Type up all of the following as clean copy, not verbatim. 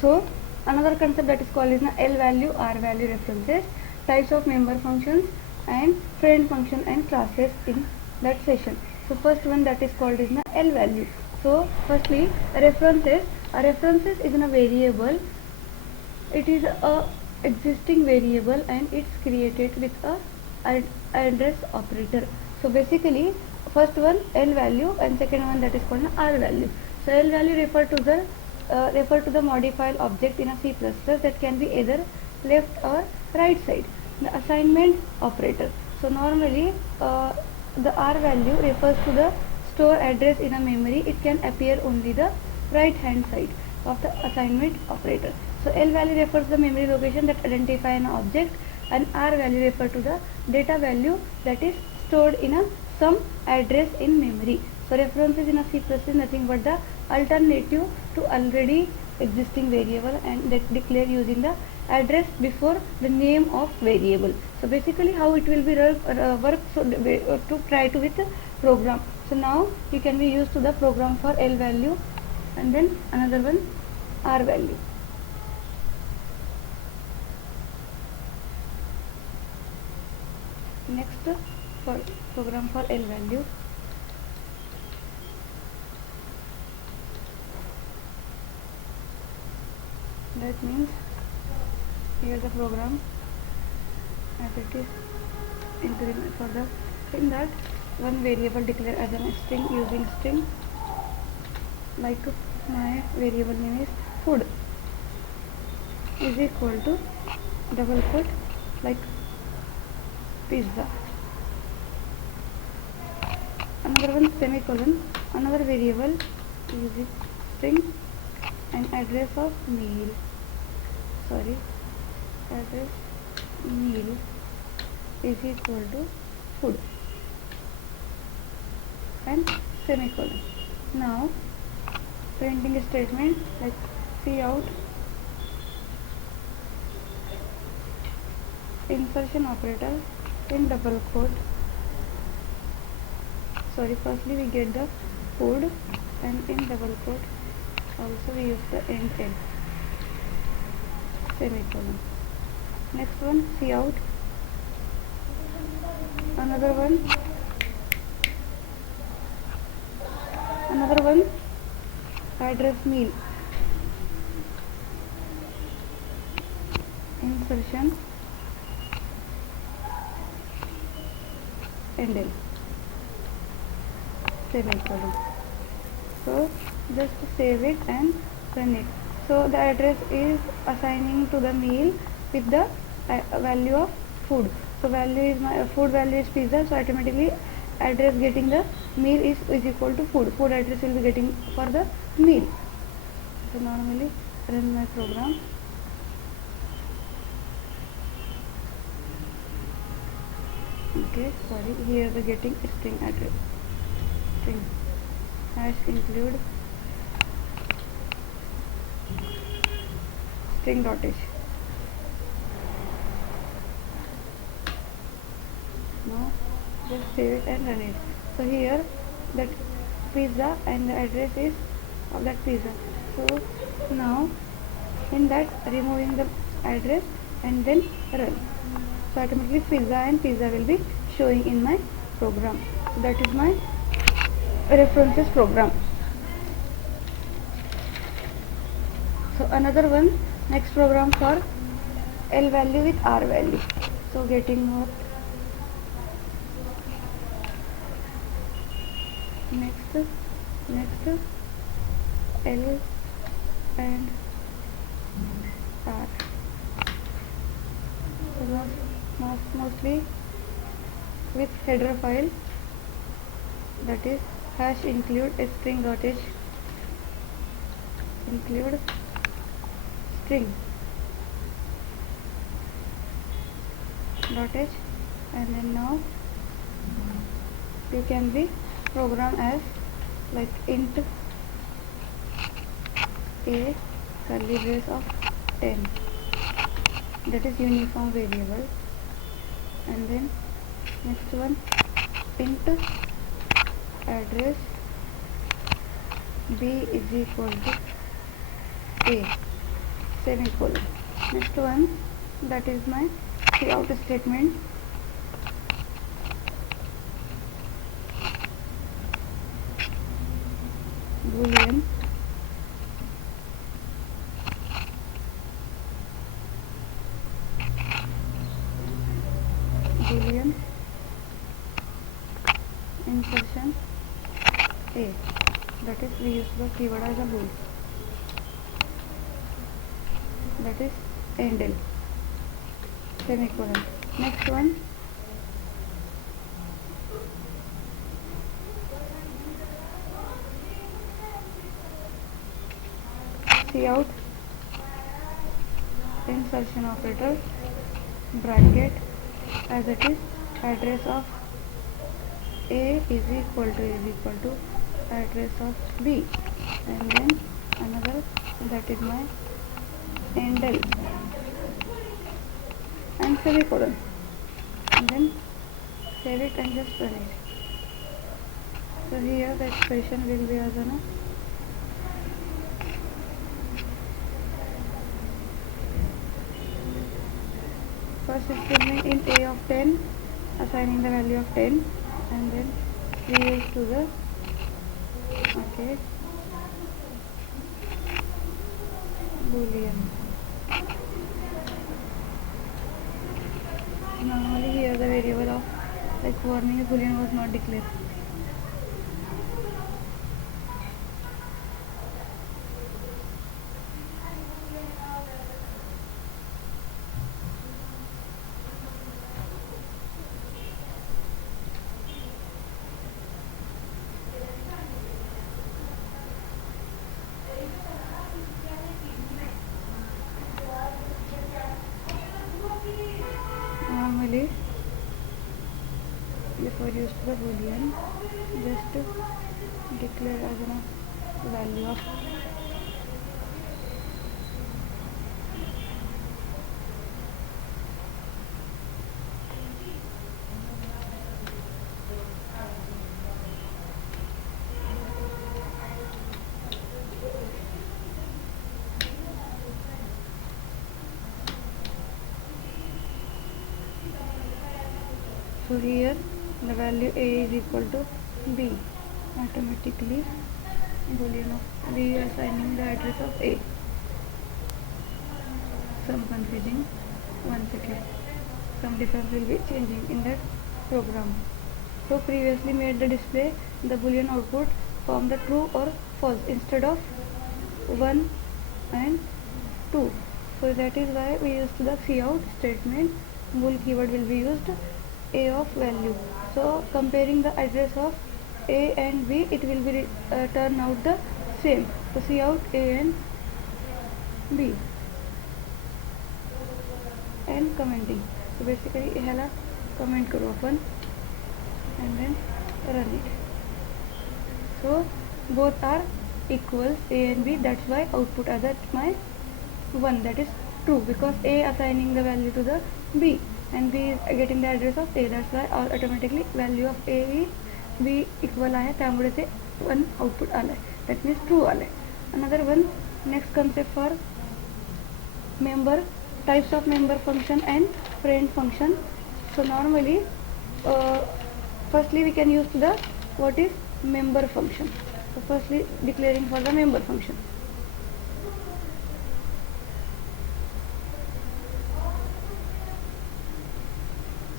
So another concept that is called is the L value, R value references, types of member functions and friend function and classes in that session. So first one that is called is the L value. So firstly a references is in a variable. It is a existing variable and it's created with a address operator. So basically first one L value and second one that is called R value. So L value refer to the modified object in a C++ that can be either left or right side. The assignment operator. So normally the R value refers to the store address in a memory. It can appear only the right hand side of the assignment operator. So L value refers to the memory location that identify an object and R value refers to the data value that is stored in a some address in memory. So references in a C++ is nothing but the alternative to already existing variable and that declare using the address before the name of variable. So basically how it will be work so to try to with the program. So now you can be used to the program for L value and then another one R value. Next for program for L value. That means here the program as it is increment for the in that one variable declare as a string using string, like my variable name is food is equal to double quote like pizza. Another one semicolon, another variable using string and address of meal, address meal is equal to food and semicolon. Now printing statement like cout insertion operator in double quote. Firstly we get the food and in double quote also we use the end n semicolon. Next one cout, another one address meal insertion end n semicolon. So just save it and run it. So the address is assigning to the meal with the value of food. So value is my food value is pizza, so automatically address getting the meal is equal to food address will be getting for the meal. So normally run my program. Okay, here the getting string address, string hash include string dot h. Now just save it and run it. So here that pizza and the address is of that pizza. So now in that removing the address and then run. So automatically pizza will be showing in my program. So that is my references program. So another one next program for L value with R value. So getting what next L and R. So mostly with header file that is hash include string dot h include string dot h and then now you can be program as like int a curly brace of 10, that is uniform variable, and then next one int address b is equal to a semicolon. Next one, that is my cout statement. Boolean insertion a, that is we use the keyword as a bool, that is endl, semicolon. Next one, cout insertion operator bracket, as it is address of a is equal to address of b, and then another, that is my endl and semicolon, and then save it and just run it. So here the expression will be as an first statement in a of 10, assigning the value of 10, and then we use to the boolean. Normally here the variable of like warning boolean was not declared. Normally before use the boolean, just declare as a value of so here the value a is equal to b, automatically boolean of b assigning the address of a. Some confusing, one second, some difference will be changing in that program. So previously made the display the boolean output from the true or false instead of 1 and 2. So that is why we used the cout statement, bool keyword will be used, a of value. So comparing the address of a and b, it will be turn out the same. So cout a and b and commenting. So basically ह्याला comment करू आपण and then run it. So both are equals, a and b, that's why output as my 1, that is true, because a assigning the value to the b and b is getting the address of a, that's why automatically value of a is b equal आहे, त्यामुळे ते 1 output आलाय, that means true आलाय. Another one, next concept for member, types of member function and friend function. So normally firstly we can use the what is member function. So firstly declaring for the member function.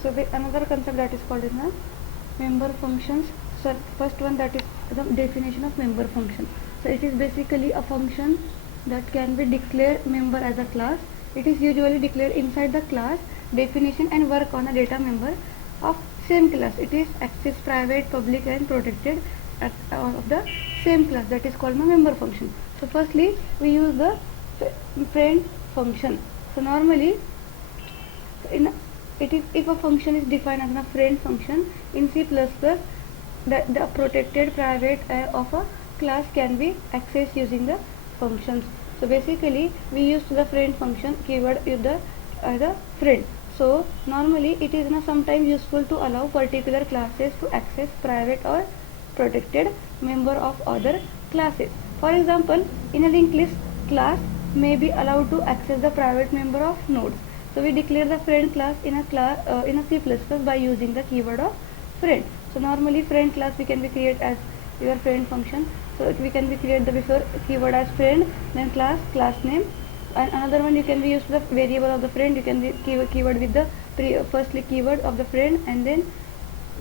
So another concept that is called is the member functions. So first one, that is the definition of member function. So it is basically a function that can be declared member as a class. It is usually declared inside the class definition and work on a data member of same class. It is access private, public and protected of the same class, that is called a member function. So firstly we use the friend function. So normally if a function is defined as a friend function in C++, the protected private of a class can be accessed using the functions. So basically we use the friend function keyword with the friend. So normally it is sometimes useful to allow particular classes to access private or protected member of other classes. For example, in a linked list class, may be allowed to access the private member of nodes. So we declare the friend class in a C++ by using the keyword of friend. So normally friend class we can be create as your friend function. So we can be create the before keyword as friend, then class name, and another one you can be used the variable of the friend. You can be keyword with the firstly keyword of the friend, and then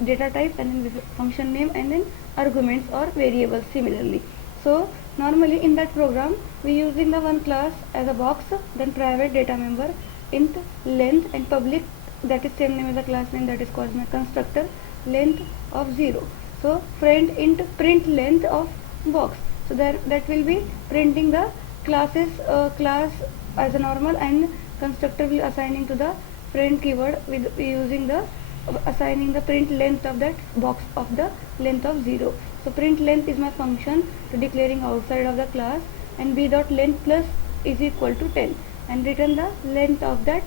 data type, and then function name, and then arguments or variables similarly. So normally in that program we using the one class as a box, then private data member, int length, and public that is same name as the class name, that is called my constructor length of 0. So friend int print length of box. So that will be printing the class as a normal, and constructor will assigning to the friend keyword with using the assigning the print length of that box of the length of 0. So print length is my function to declaring outside of the class, and b dot length plus is equal to 10, and return the length of that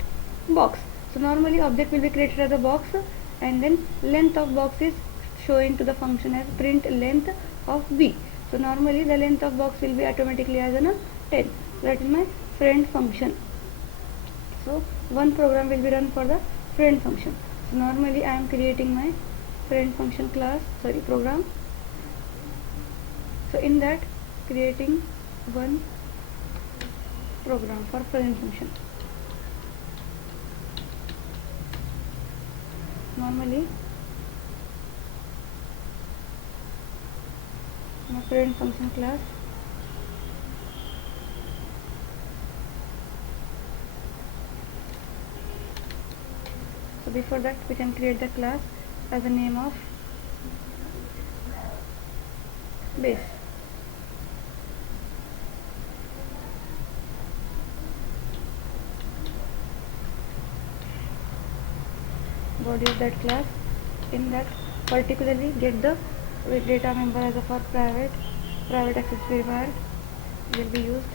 box. So normally object will be created as a box, and then length of box is showing to the function as print length of b. So normally the length of box will be automatically as a 10. That is my friend function. So one program will be run for the friend function. So normally I am creating my friend function program. So in that creating one program for friend function. Normally my friend function class so before that we can create the class as a name of base. Body of that class, in that particularly get the data member as a for private access verifier will be used.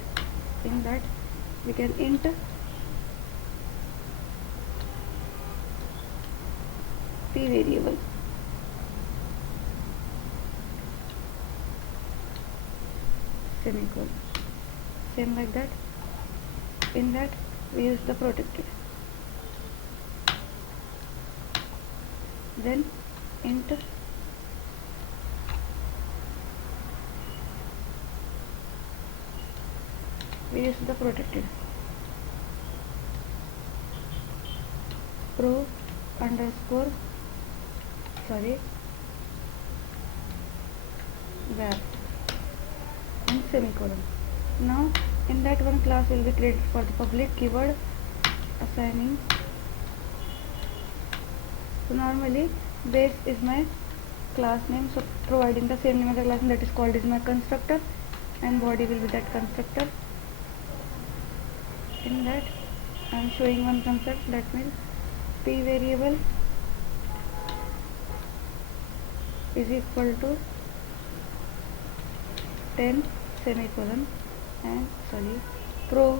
In that we can int p variable, semicolon, same like that. In that we use the protected, then int we use the protected pro underscore var and semicolon. Now in that one class will be created for the public keyword assigning. So normally base is my class name, so providing the same name as the class name, that is called is my constructor, and body will be that constructor. In that I am showing one concept, that means p variable is equal to 10 semicolon, and pro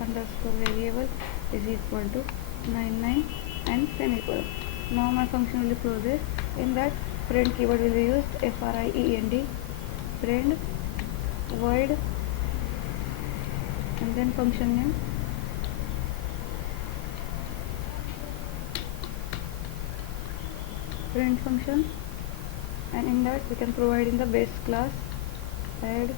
underscore variable is equal to 99 and semicolon. Now my function will close. In that friend keyword will be used, friend friend void, and then function name, friend function, and in that we can provide in the base class add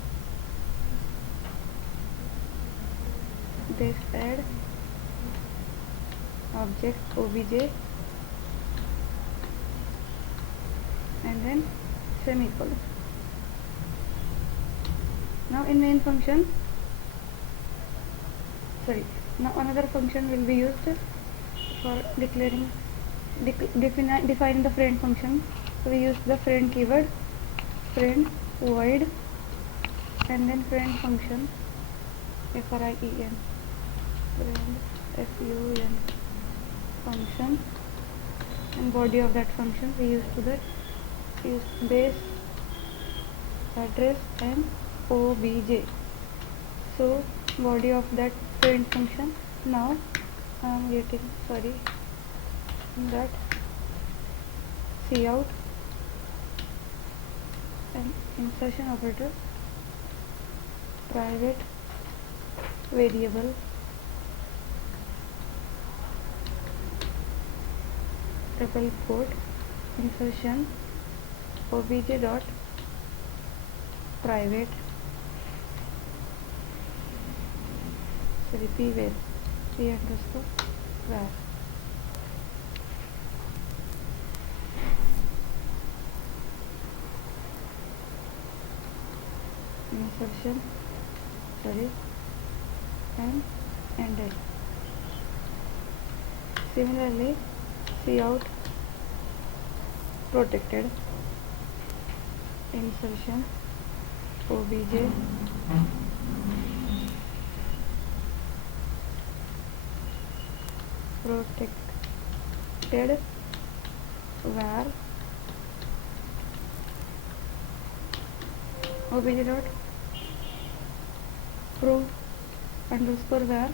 object obj, and then semicolon. Now in main function, now another function will be used for declaring defining the friend function. So we use the friend keyword, friend void, and then friend function, friend fun function, and body of that function we use base address and obj. So body of that friend function. Now I am getting that cout and insertion operator private variable double quote insertion obj dot private p underscore var insertion and ended. Similarly, cout protected insertion obj protected var obj dot prove underscore var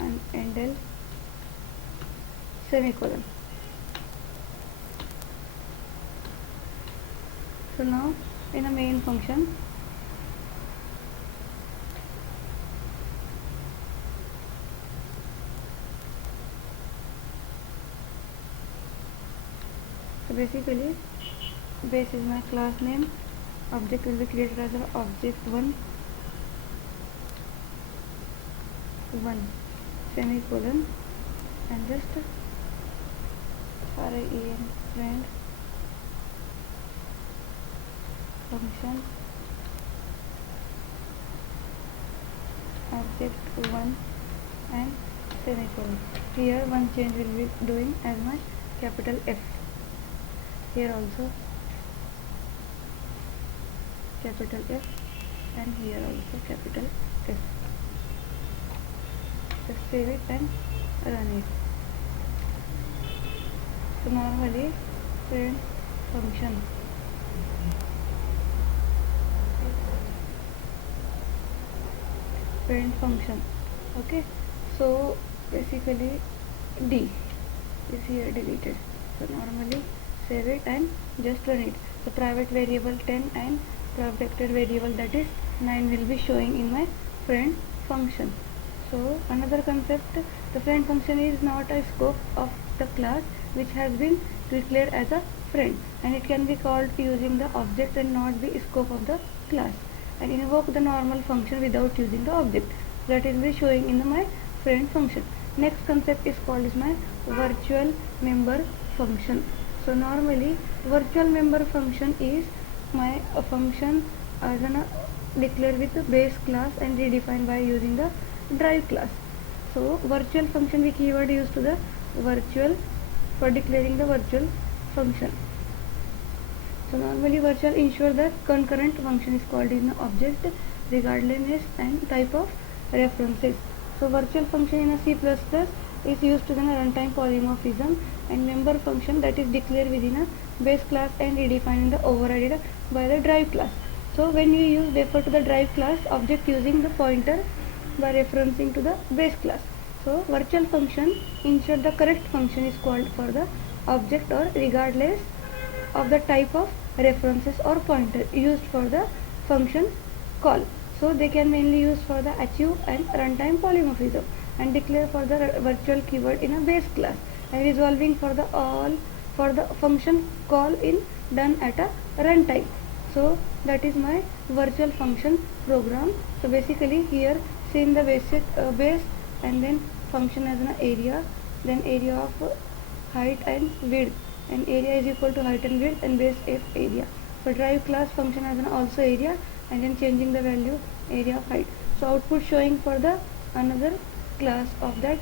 and endel semicolon. So now in a main function, so basically base is my class name, object will be created as a object 1 semicolon and just friend function object 1 and semicolon. Here one change will be doing as my capital F. Here also capital F and here also capital F. Just save it and run it. So normally print function okay. So basically D is here deleted. So normally save it and just run it. The private variable 10 and protected variable that is 9 will be showing in my friend function. So another concept, the friend function is not a scope of the class which has been declared as a friend, and it can be called using the object and not be scope of the class, and invoke the normal function without using the object. That will be showing in my friend function. Next concept is called as my virtual member function. So normally virtual member function is my function as an declared with the base class and redefined by using the drive class. So virtual function we keyword used to the virtual for declaring the virtual function. So normally virtual ensure that concurrent function is called in the object regardless and type of references. So virtual function in a C++ is used to the runtime polymorphism, and member function that is declared within a base class and redefined in the overridden by the drive class. So when you use refer to the drive class object using the pointer by referencing to the base class. So virtual function ensure the correct function is called for the object or regardless of the type of references or pointer used for the function call. So they can mainly use for the achieve and runtime polymorphism, and declare for the virtual keyword in a base class, and resolving for the all for the function call in done at a runtime. So that is my virtual function program. So basically here seen the basic base and then function as an area, then area of height and width, and area is equal to height and width and base f area. For drive class function as an also area, and then changing the value area of height. So output showing for the another class of that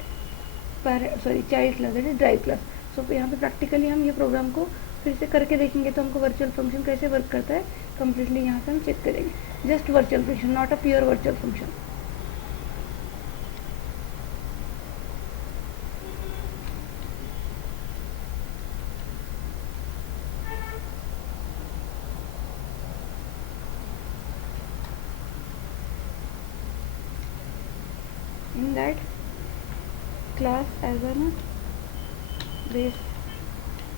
child class that is drive class. So यहाँ पे practically हम ये programme को फिर से करके देखेंगे तो हमको वर्चुअल फंक्शन कैसे वर्क करता है कम्प्लीटली यहाँ से हम चेक करेंगे. Just virtual function, not a pure virtual function. In that class as a base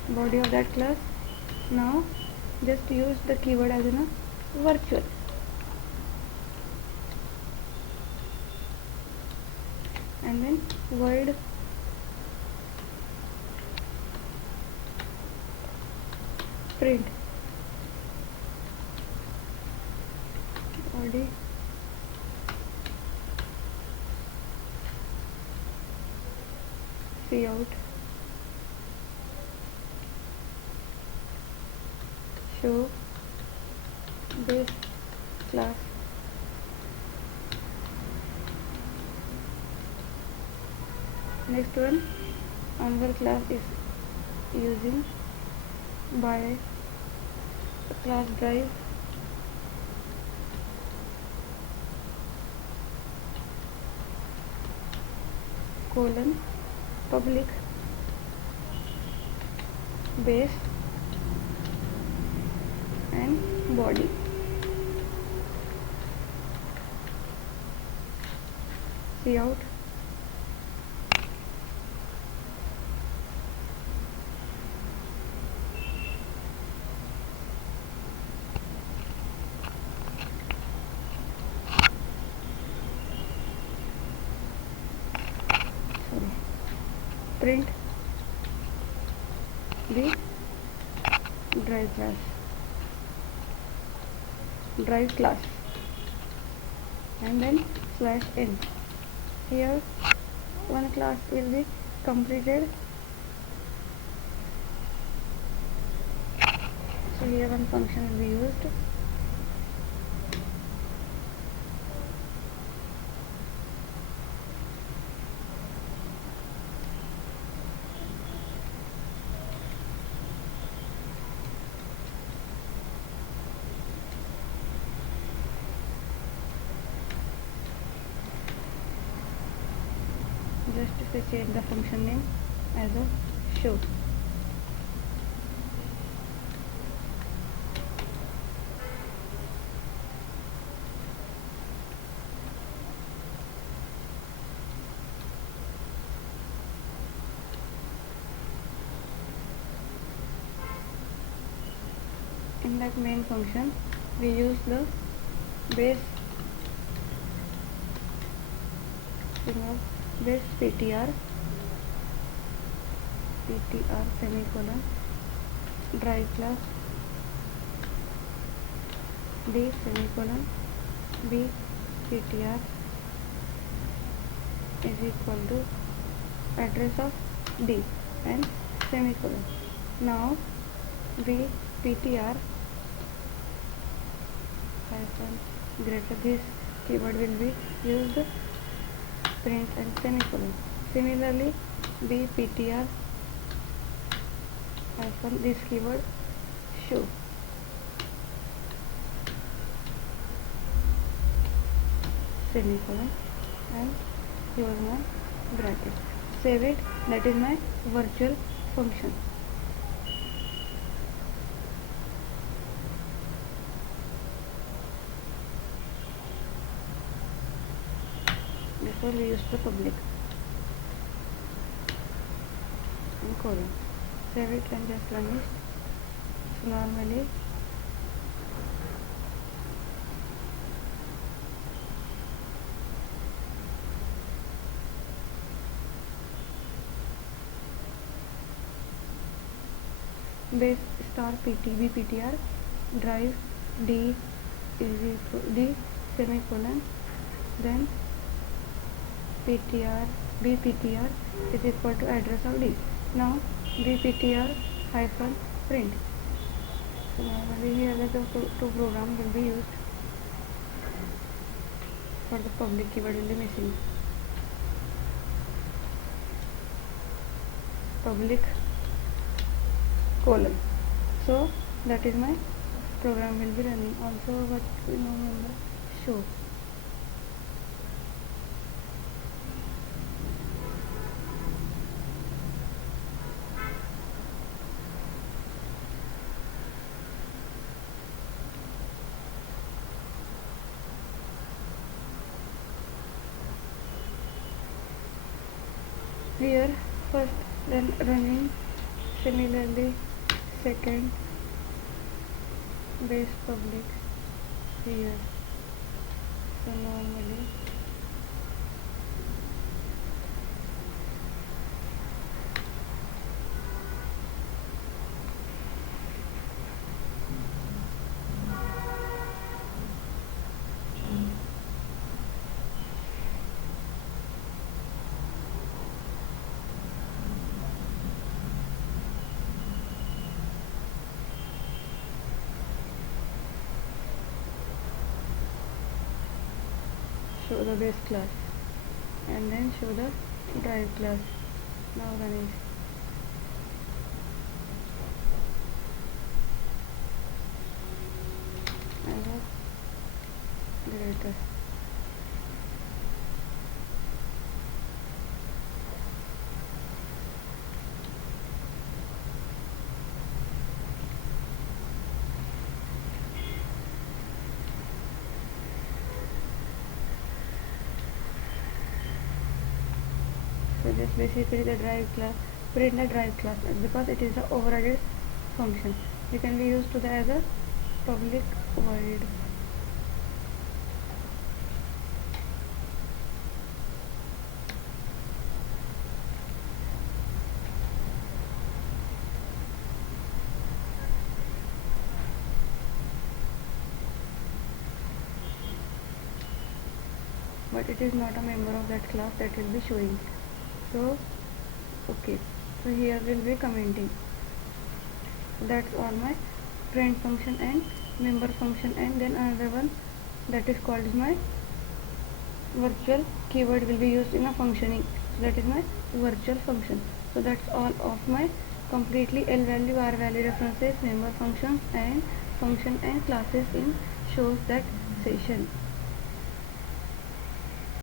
body of that class, now just use the keyword as a virtual. and then void print body cout show base class. Next one, another class is using by class drive colon public base and body. Cout print the drive class and then slash n. Here one class will be completed, so here one function will be used. Just to change the function name as a show. In that main function we use the base ptr semicolon drive class d semicolon b ptr is equal to address of d and semicolon. Now b ptr hyphen greater, this keyword will be used, print and semicolon. Similarly b ptr hyphen this keyword show. Semicolon and close my bracket. Save it. That is my virtual function. Before we use the public and colon. Save it and just run it. So normally base star bptr drive d is equal d semicolon, then bptr is equal to address of d. Now bptr hyphen print. So normally here the two program will be used. For the public keyword will be missing. Public colon. So that is my program will be running. Also what we know remember show. Here first, then running, similarly second base public here. So normally show the base class and then show the drive class. Now running. As a director. So just basically the drive class, print the drive class because it is the overridden function. It can be used to the as a public void. But it is not a member of that class that will be showing. So okay, so here will be commenting. That's all my friend function and member function, and then another one that is called my virtual keyword will be used in a functioning. So that is my virtual function. So that's all of my completely L value, R value references, member functions and function and classes in shows that session.